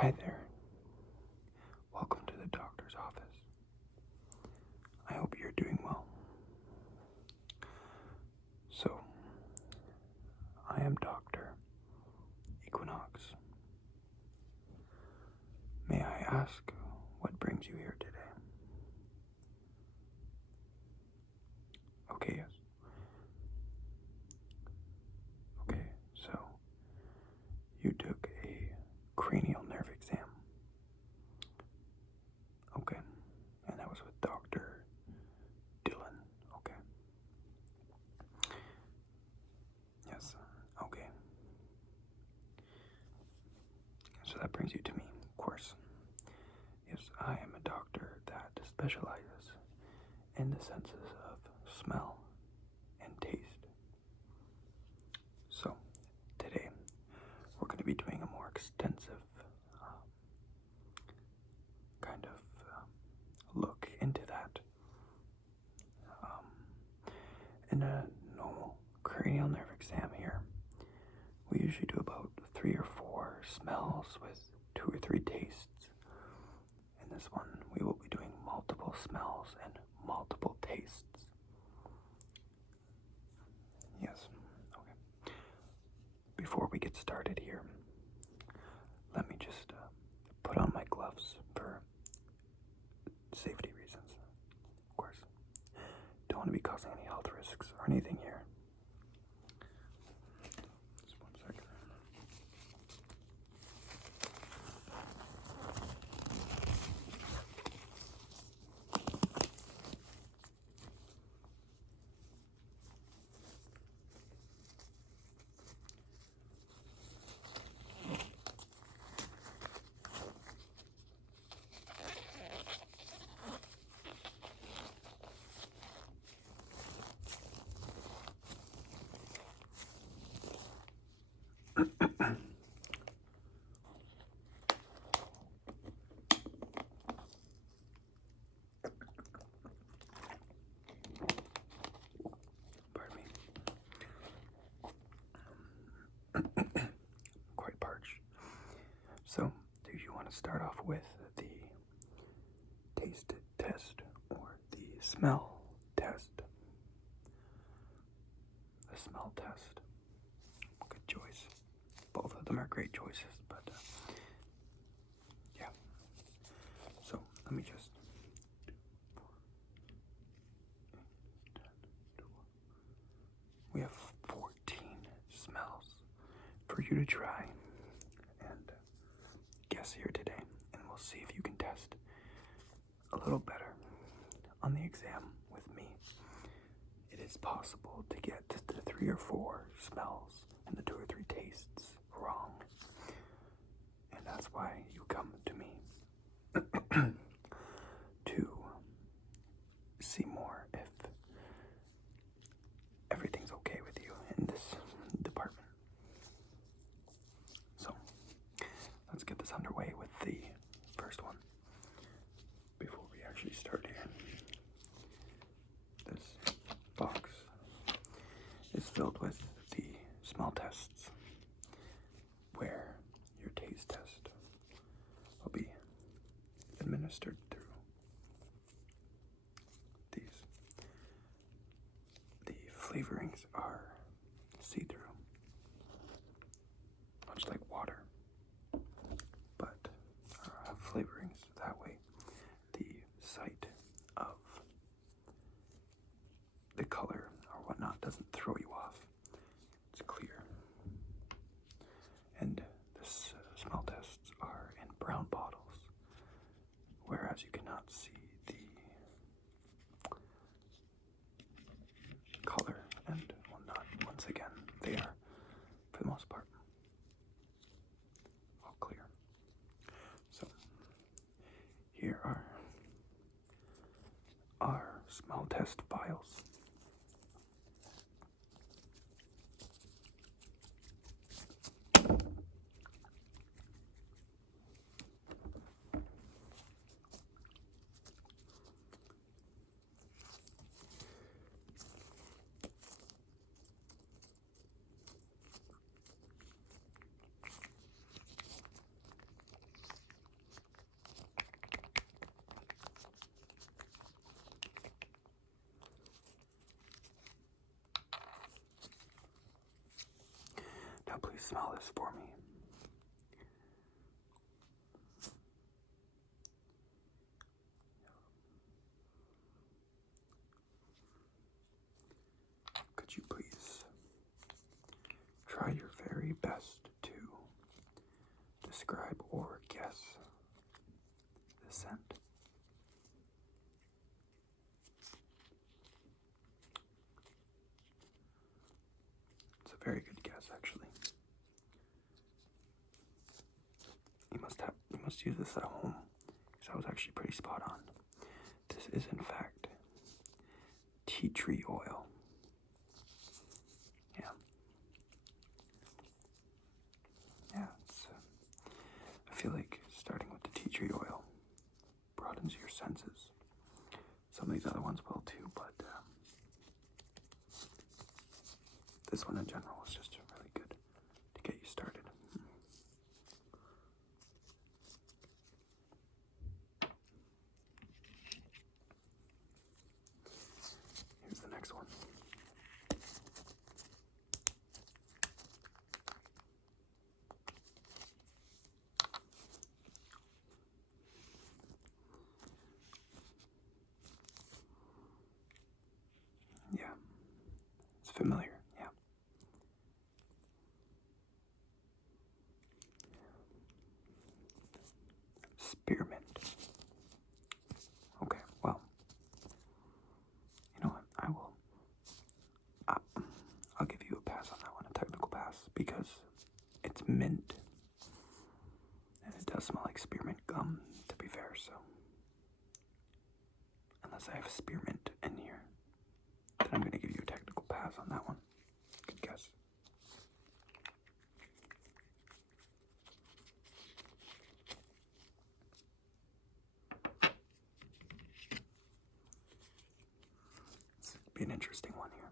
Hi there. Welcome to the doctor's office. I hope you're doing well. So, I am Dr. Equinox. May I ask what brings you here today? Okay, yes. Okay, so you took a cranial nerve exam. Okay, and that was with Dr. Dylan. Okay. Yes, okay. So that brings you to me, of course. Yes, I am a doctor that specializes in the senses of smell and taste. So, today we're going to be doing a more extensive kind of look into that. In a normal cranial nerve exam here, we usually do about 3 or 4 smells with 2 or 3 tastes. In this one, we will be doing multiple smells and multiple tastes. Yes, okay. Before we get started here, let me just put on my gloves for safety reasons, of course. Don't want to be causing any health risks or anything here. Just one second. Pardon me. Quite parched. So, do you want to start off with the taste test or the smell test? The smell test. Good choice. Both of them are great choices, but yeah. So, let me just. We have 14 smells for you to try and guess here today, and we'll see if you can test a little better on the exam with me. It is possible to get the 3 or 4 smells and the 2 or 3 tastes wrong, and that's why you come to me to see more if everything's okay with you in this department. So, let's get this underway with the first one. Before we actually start here, this box is filled with the smell tests, where your taste test will be administered through these. The flavorings are see-through, much like water, but flavorings that way the sight of the color or whatnot doesn't throw you off. It's clear. And the smell tests are in brown bottles, whereas you cannot see the color and whatnot. Once again, they are, for the most part, all clear. So, here are our smell test vials. Now please smell this for me. Could you please try your very best to describe or guess the scent? It's a very good guess, actually. You must use this at home, because I was actually pretty spot on. This is, in fact, tea tree oil. Yeah, I feel like starting with the tea tree oil broadens your senses. Some of these other ones will too, but this one in general is just really good to get you started. Here's the next one. Yeah, it's familiar, yeah. Spearmint. Okay, well, you know what, I'll give you a pass on that one, a technical pass, because it's mint. And it does smell like spearmint gum, to be fair, so. Unless I have spearmint in here, then I'm gonna give you a technical pass on that one. Good guess. It's be an interesting one here.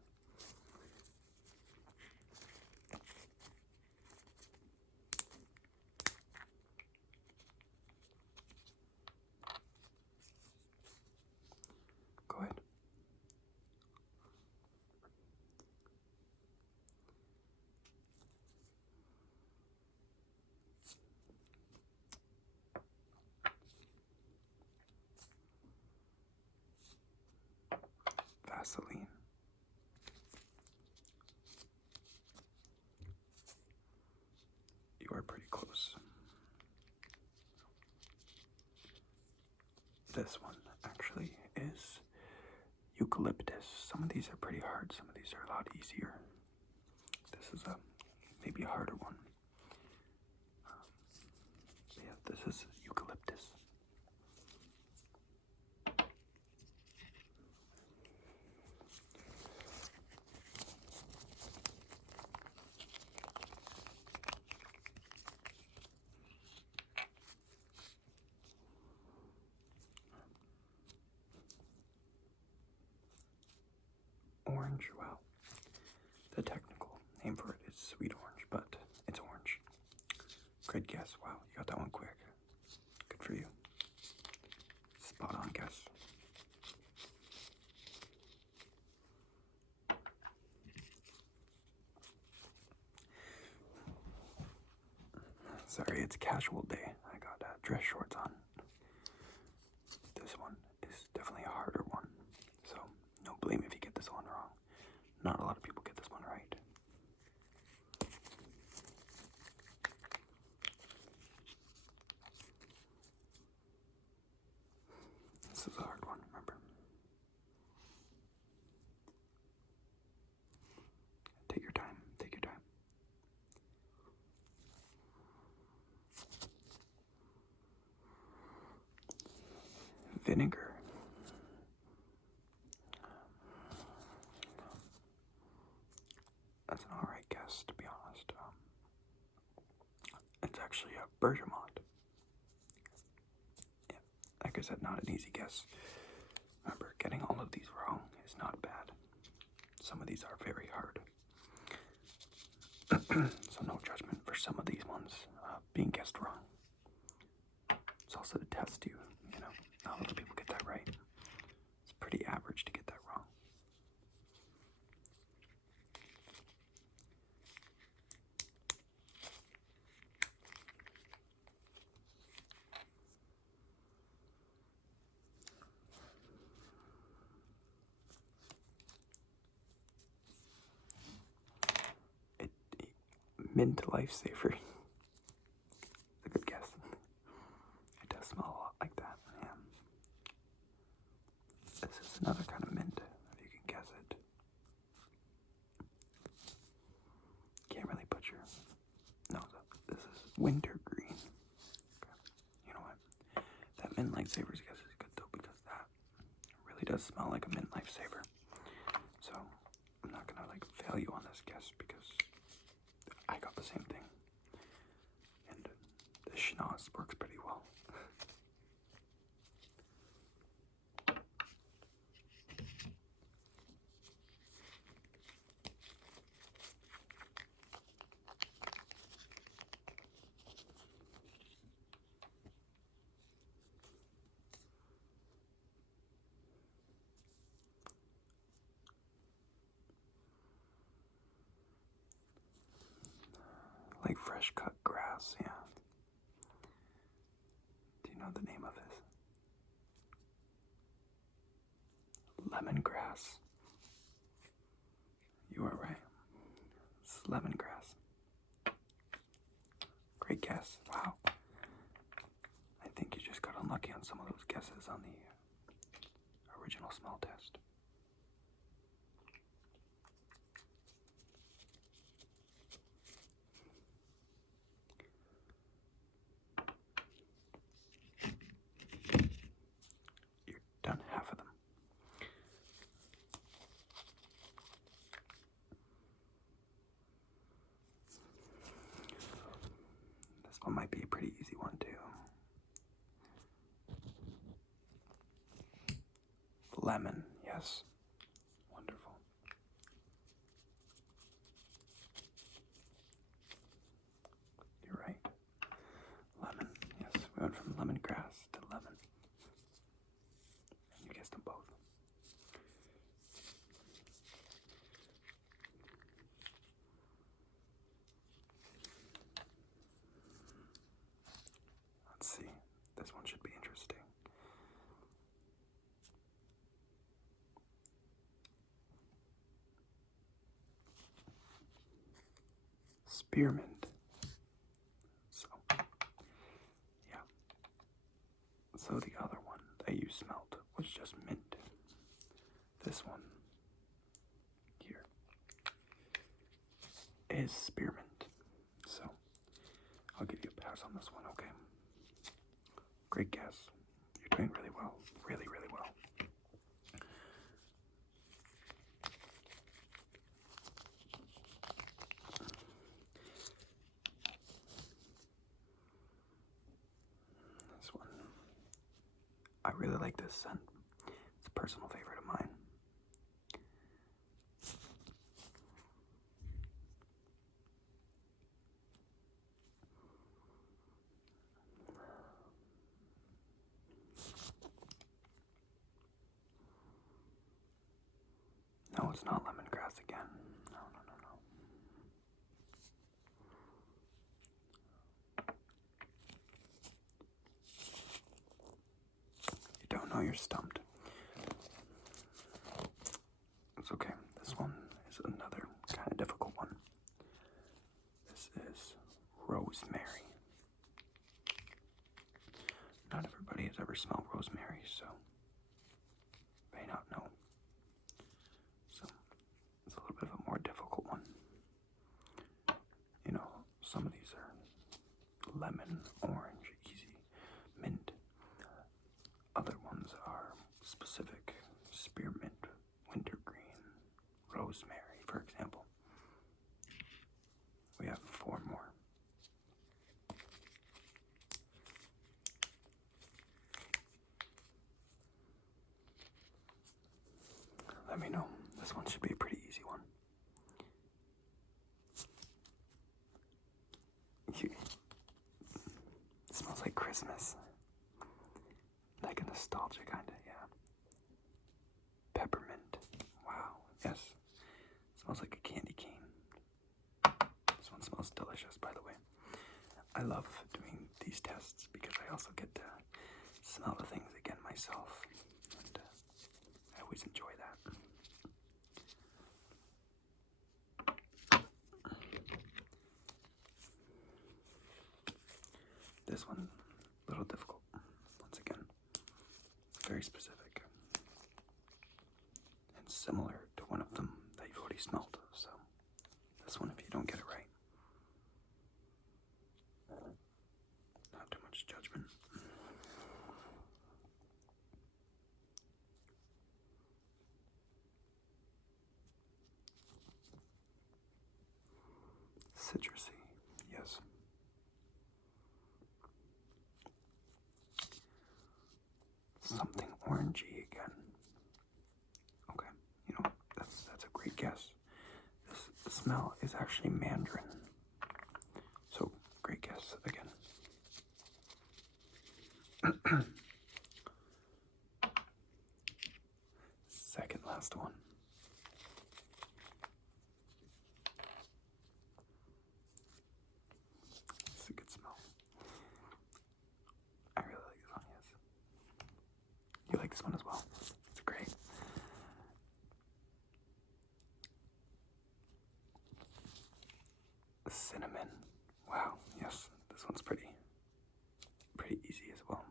Go ahead. Vaseline. You are pretty close. This one actually is eucalyptus. Some of these are pretty hard, some of these are a lot easier. This is maybe a harder one. Yeah, this is eucalyptus. Orange, well, the technical name for it is sweet orange, but it's orange. Great guess. Wow, you got that one quick. Good for you. Spot on guess. Sorry, it's casual day. I got dress shorts on. This one is definitely a harder one, so no blame if you get this one wrong. Not a lot of people get this one right. This is a hard one, remember. Take your time, take your time. Vinegar. That's an alright guess, to be honest. It's actually a bergamot. Yeah, like I said, not an easy guess. Remember, getting all of these wrong is not bad. Some of these are very hard. So no judgment for some of these ones being guessed wrong. It's also to test you, you know. Not a lot of people get that right. It's pretty average to get that wrong. mint lifesaver. It's a good guess. It does smell a lot like that. Yeah. This is another kind of mint, if you can guess it. Can't really put your... No, this is wintergreen. Okay. You know what? That mint lifesaver's guess is good though, because that really does smell like a mint lifesaver. So I'm not gonna like fail you on this guess because I got the same thing. And the schnoz works pretty well. Like fresh cut grass, yeah. Do you know the name of this? Lemongrass. You are right. It's lemongrass. Great guess. Wow. I think you just got unlucky on some of those guesses on the original smell test. You're done half of them. This one might be a pretty easy one too. Lemon, yes. Wonderful. You're right. Lemon, yes. We went from lemongrass to lemon. And you guessed them both. Let's see. This one should be interesting. Spearmint. So, yeah. So the other one that you smelled was just mint. This one here is spearmint. So, I'll give you a pass on this one, okay? Great guess. You're doing really well. Really, really well. This one. I really like this scent. It's a personal favorite of mine. No, it's not lemongrass again. No, no, no, no. You don't know, you're stumped. It's okay. This one is another kind of difficult one. This is rosemary. Not everybody has ever smelled rosemary, so may not know. So it's a little bit of a more difficult one. You know, some of these are lemon, orange, easy, mint. Other ones are specific: spearmint, wintergreen, rosemary, for example. We have 4 more. Let me know. This one should be a pretty easy one. It smells like Christmas. Like a nostalgia kind of, yeah. Peppermint. Wow, yes. It smells like a candy cane. This one smells delicious, by the way. I love doing these tests because I also get to smell the things again myself. And I always enjoy that. this one, a little difficult. Once again, it's very specific. And similar to one of them that you've already smelled. So, this one, if you don't get it right, not too much judgment. Citrusy, yes. Something orangey again. Okay, that's a great guess. This smell is actually mandarin. So, great guess again. Second last one. It's a good smell. I really like this one, yes. You like this one as well? It's great. Cinnamon. Wow, yes, this one's pretty easy as well.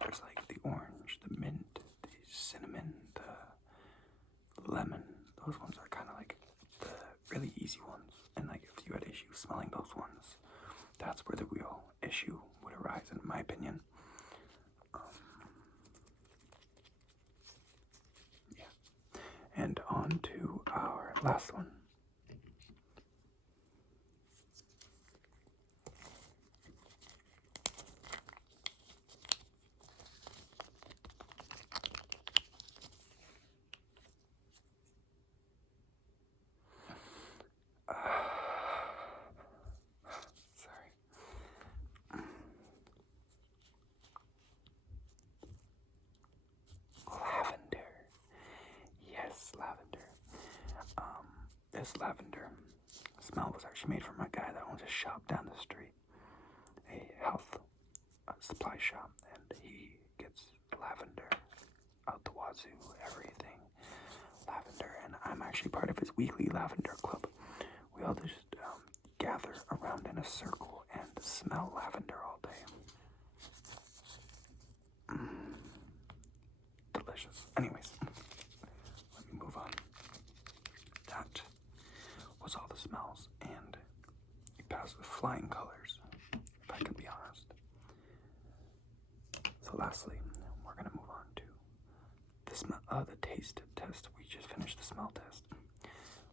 There's like the orange, the mint, the cinnamon, the lemon. Those ones are kind of like the really easy ones. And like if you had issues smelling those ones, that's where the real issue would arise, in my opinion. Yeah. And on to our last one. Lavender. Yes, lavender. This lavender smell was actually made from a guy that owns a shop down the street, a health supply shop, and he gets lavender out the wazoo, everything lavender, and I'm actually part of his weekly lavender club. We all just gather around in a circle and smell lavender all day. Delicious. Anyways, let me move on. That was all the smells, and you passed with flying colors, if I can be honest. So lastly, we're going to move on to the taste test. We just finished the smell test.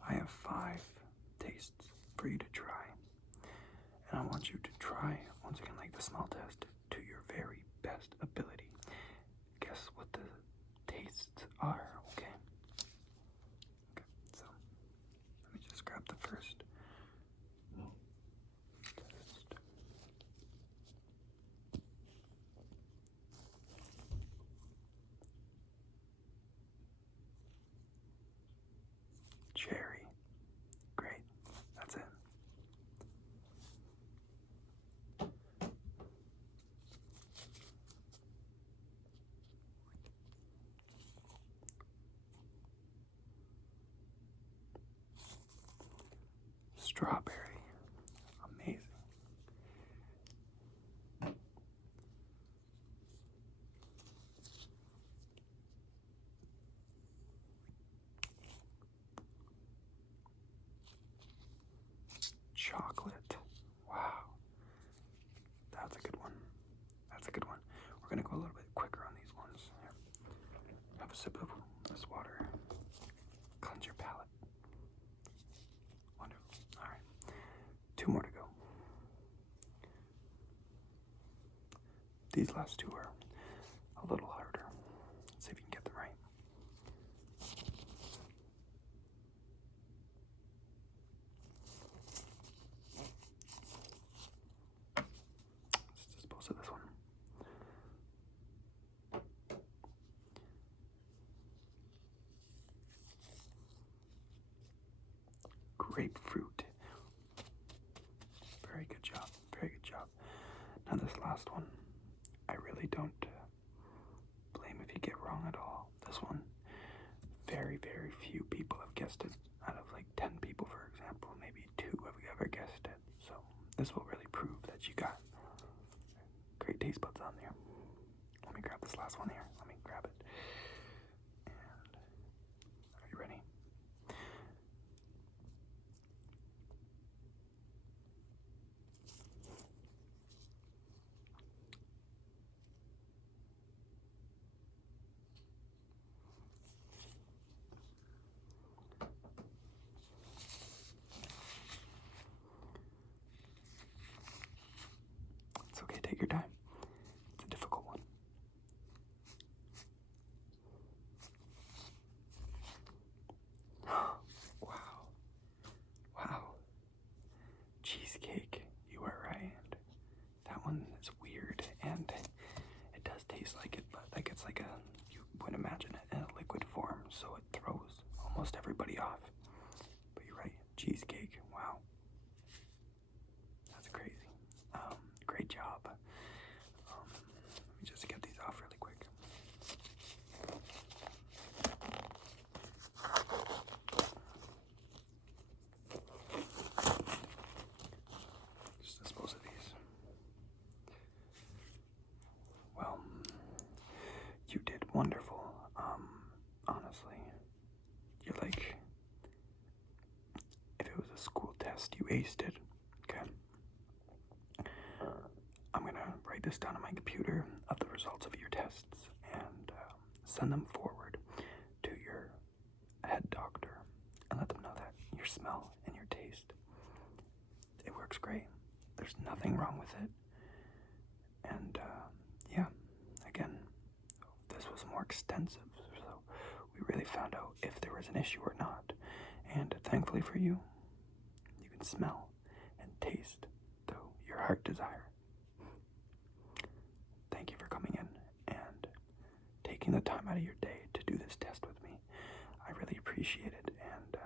I have 5 tastes for you to try, and I want you to try, once again, like the smell test, to your very best ability. Guess what the tastes are, okay? Okay, so let me just grab the first test. Cherry. Great. That's it. Strawberry. Amazing. Chocolate. Wow. That's a good one. That's a good one. We're going to go a little bit quicker on these ones. Here. Have a sip of this water. Cleanse your palate. Wonderful. All right. 2 more to go. These last 2 are a little harder. Let's see if you can get them right. Let's dispose of this one. Grapefruit. Very good job. Very good job. Now this last one, I really don't blame if you get wrong at all. This one, very, very few people have guessed it. Out of like 10 people, for example, maybe 2 have ever guessed it. So this will really prove last one here. Let me grab it. And are you ready? It's okay, take your time. It's a difficult one. Wow. Wow. Cheesecake. You are right. That one is weird, and it does taste like it, but like it's like you would imagine it in a liquid form, so it throws almost everybody off. But you're right. Cheesecake. Wow. That's crazy. Great job. Let me just get these off really quick. Just dispose of these. Well, you did wonderful. Honestly, you're like, if it was a school test, you aced it. Okay. I'm gonna write this down on my computer of the results of your tests and send them forward to your head doctor and let them know that your smell and your taste, it works great. There's nothing wrong with it. And yeah, again, this was more extensive, so we really found out if there was an issue or not. And thankfully for you, you can smell and taste though your heart desire. Thank you for coming in and taking the time out of your day to do this test with me. I really appreciate it, and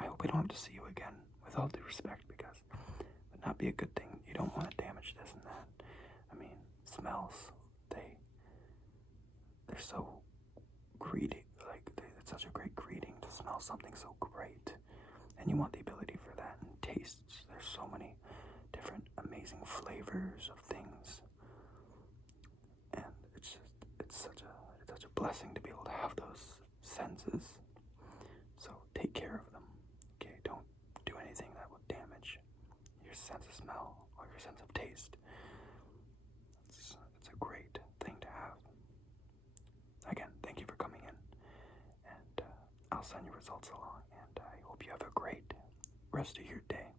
I hope I don't have to see you again, with all due respect, because it would not be a good thing. You don't want to damage this and that. I mean, smells, they're so greedy, like, it's such a great greeting to smell something so great, and you want the ability for that. And tastes, there's so many different amazing flavors of things, and it's such a blessing to be able to have those senses. So take care of them. Okay, don't do anything that will damage your sense of smell or your sense of taste. It's a great thing to have. Again, thank you for coming in, and I'll send your results along, and I hope you have a great rest of your day.